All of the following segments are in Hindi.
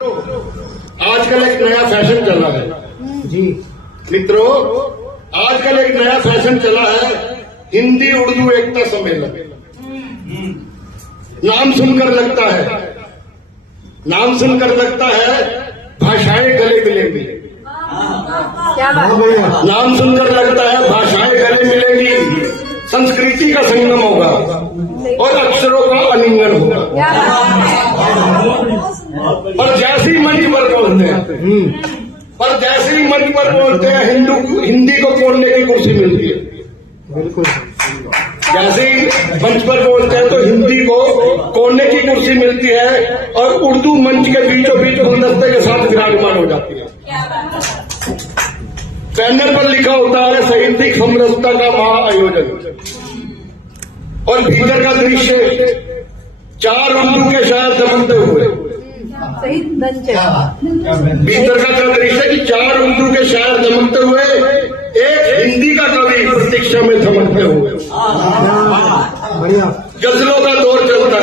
आजकल एक नया फैशन चला है जी मित्रों, आजकल एक नया फैशन चला है हिंदी उर्दू एकता सम्मेलन। नाम सुनकर लगता है भाषाएं गले मिलेंगी। क्या बात, नाम सुनकर लगता है भाषाएं गले मिलेंगी, संस्कृति का संगम होगा और अक्षरों का अलिंगन होगा। क्या पर जैसे ही मंच पर पहुंचते हैं हिंदी को कोड़ने की कुर्सी मिलती है। बिल्कुल। जैसे ही मंच पर पहुंचते हैं तो हिंदी को कोड़ने की कुर्सी मिलती है और उर्दू मंच के बीचों बीच गुलदस्ते के साथ विराजमान हो जाती है। बैनर पर लिखा होता है साहित्यिक समरसता का महाआयोजन और भीतर का दृश्य 4 उर्दू के शायर जमते हुए। सही भीतर का दृश्य कि 4 उर्दू के शायर जमते हुए, एक हिंदी का कवि प्रतीक्षा में थमकते हुए। बढ़िया। गजलों का दौर चलता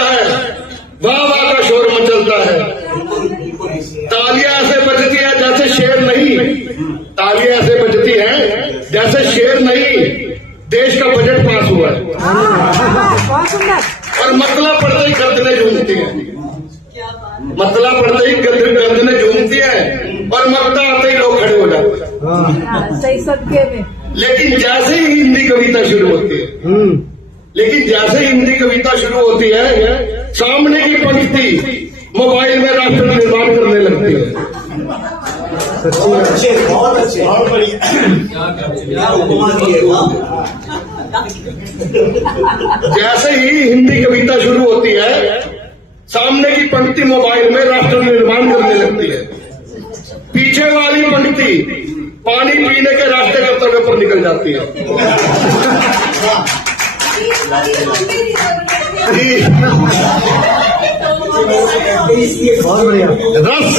है, वाह वाह का शोर मचलता है। तालियां ऐसे बजती है जैसे शेर नहीं, देश का बजट पास हुआ है। बहुत सुंदर। और मतला पड़ते ही गर्दनें झूमती हैं, और ममता आते ही लोग खड़े हो जाते हैं। सही सबके में। लेकिन जैसे ही हिंदी कविता शुरू होती है, सामने की पंक्ति मोबाइल में राष्ट्र निर्माण करने लगती है। बहुत अच्छे बहुत बढ़िया। जैसे ही हिंदी कविता शुरू होती है, सामने की पंक्ति मोबाइल में राष्ट्र निर्माण करने लगती है। पीछे वाली पंक्ति पानी पीने के रास्ते कर्तव्य पर निकल जाती है। बहुत बढ़िया। रस,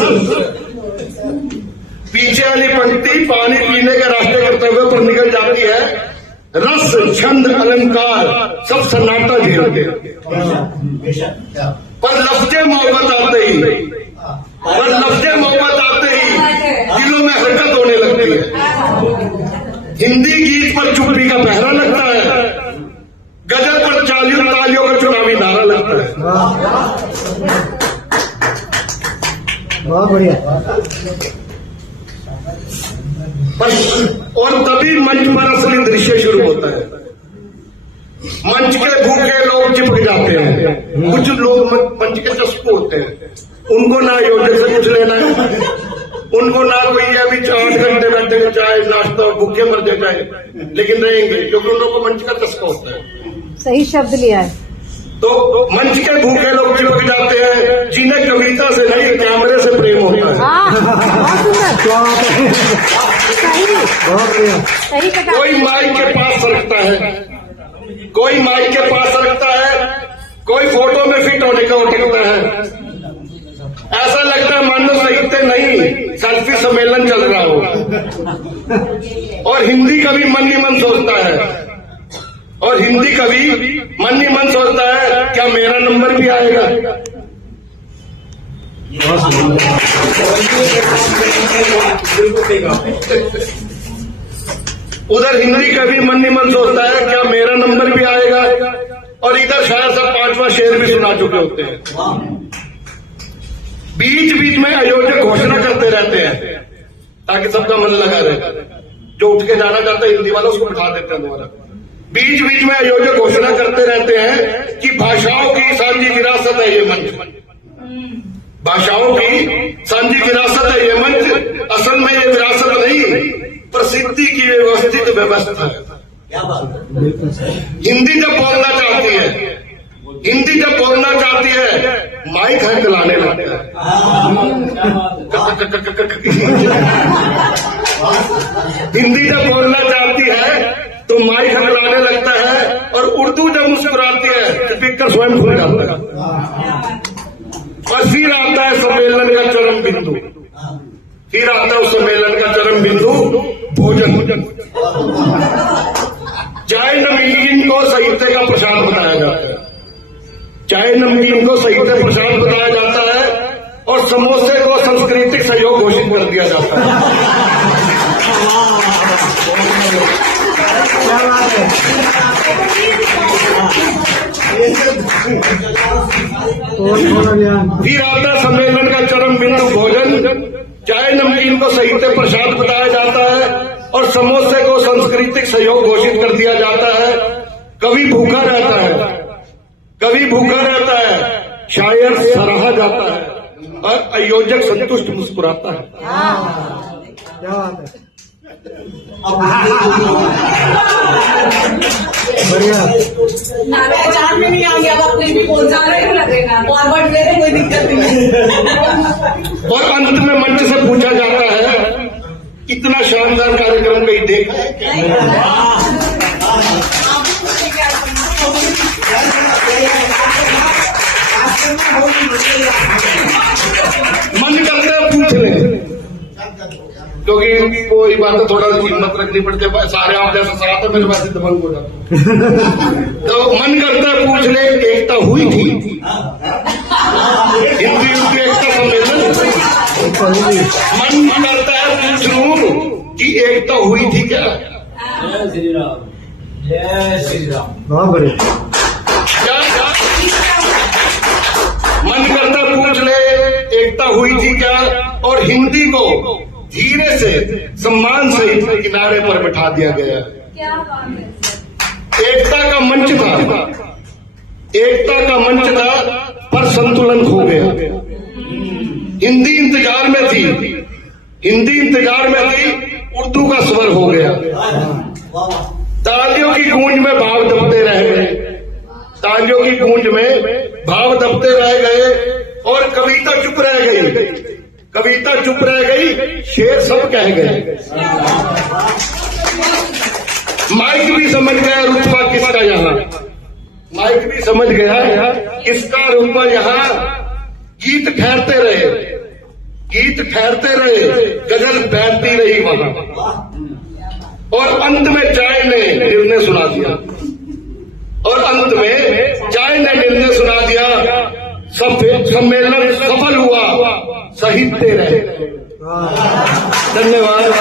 पीछे वाली पंक्ति पानी पीने के रास्ते कर्तव्य पर निकल जाती है। रस, छंद, अलंकार सब सन्नाटा झेलते हैं। पर लफ्ज़े मोहब्बत आते ही दिलों में हरकत होने लगती है। हिंदी गीत पर चुप्पी का पहरा लगता है, गजल पर तालियों का चुनावी नारा लगता है। बहुत बढ़िया। और तभी मंच पर असली दृश्य शुरू होता है। मंच के भूखे लोग चिपक जाते हैं। कुछ लोग मंच के चस्पू होते हैं, उनको ना आयोजक से कुछ लेना है, उनको ना कोई है भी 8 घंटे बैठे चाहे नाश्ता भूखे मर जाए, लेकिन रहेंगे क्योंकि उन लोगों को मंच का चस्पा होता है। सही शब्द लिया है। तो मंच के भूखे लोग चिपक जाते हैं, जिन्हें कविता से नहीं कैमरे से प्रेम होता है। बहुत सुंदर। क्या बात है। सही बहुत बढ़िया। सही कटा। कोई माइक के पास सरकता है, कोई फोटो में फिट होने का उठकता है। ऐसा लगता है मानो साहित्य नहीं सेल्फी सम्मेलन चल रहा हो। और हिंदी कवि मन ही मन सोचता है, क्या मेरा नंबर भी आएगा? उधर हिंदी कवि मन ही मन सोचता है क्या मेरा नंबर भी आएगा, और इधर शायद सब 5वां शेर भी सुना चुके होते हैं। बीच बीच में आयोजक घोषणा करते रहते हैं ताकि सबका मन लगा रहे। जो उठ के जाना चाहता है हिंदी वाला उसको बिठा देते हैं दोबारा। बीच बीच में आयोजक घोषणा करते रहते हैं कि भाषाओं की साझी विरासत है ये मंच। भाषाओं की साझी विरासत है ये मंच। असल में ये विरासत नहीं, प्रसिद्धि की व्यवस्थित व्यवस्था है। हिंदी जब बोलना चाहती है माइक हकलाने लगता है। हिंदी जब बोलना चाहती है तो माइक हकलाने लगता है, और उर्दू जब मुस्कुराती है स्पीकर स्वयं खुल जाता है। और फिर आता है सम्मेलन का चरम बिंदु, भोजन। चाय नमकीन को साहित्य का प्रसाद बताया जाता है। चाय नमकीन को सही से प्रसाद बताया जाता है और समोसे को सांस्कृतिक सहयोग घोषित कर दिया जाता है। क्या बात है। और थोड़ा बयान। फिर आता है सम्मेलन का चरम बिंदु भोजन। चाय नमकीन को सही से प्रसाद बताया जाता है और समोसे को सांस्कृतिक सहयोग घोषित कर दिया जाता है। कवि भूखा रहता है, कवि भूखा रहता है, शायर सराहा जाता है और आयोजक संतुष्ट मुस्कुराता है। क्या बात है। बढ़िया। नारे चार में नहीं आएंगे, अब आप कुछ भी बोल जा रहे हो लगेगा, फॉरवर्ड में कोई दिक्कत नहीं है। और अंत में मंच से पूछा जाता है, इतना शानदार कार्यक्रम कहीं देखा है क्या? मन करता है पूछ ले, क्योंकि कोई बात है थोड़ा हिम्मत रखनी पड़ती है। सारे आप जैसा सरा तो मेरे पास दबंग हो जाता। तो मन करता है पूछ ले, एकता हुई थी हिंदी उनकी एकता सम्मेलन। मन करता है पूछ लूं कि एकता हुई थी क्या? जय श्री राम, जय श्री राम। बहुत बढ़िया। क्या मन करता है पूछ ले, एकता हुई थी क्या? और हिंदी को धीरे से सम्मान से किनारे पर बिठा दिया गया। क्या बात है। एकता का मंच था, एकता का मंच था, पर संतुलन खो गया। हिंदी इंतजार में थी, हिंदी इंतजार में थी, उर्दू का स्वर हो गया। तालियों की गूंज में भाव दबते रह गए, तालियों की गूंज में भाव दबते रह गए और कविता चुप रह गई, कविता चुप रह गई, शेर सब कह गए। माइक भी समझ गया रुतबा किसका यहाँ, माइक भी समझ गया किसका रुतबा यहाँ। गीत ठहरते रहे, गीत ठहरते रहे, गजल बहती रही वहां और अंत में चाय ने निर्णय सुना दिया, और अंत में चाय ने निर्णय सुना दिया। सम्मेलन सफल हुआ, साहित्य रहे। धन्यवाद।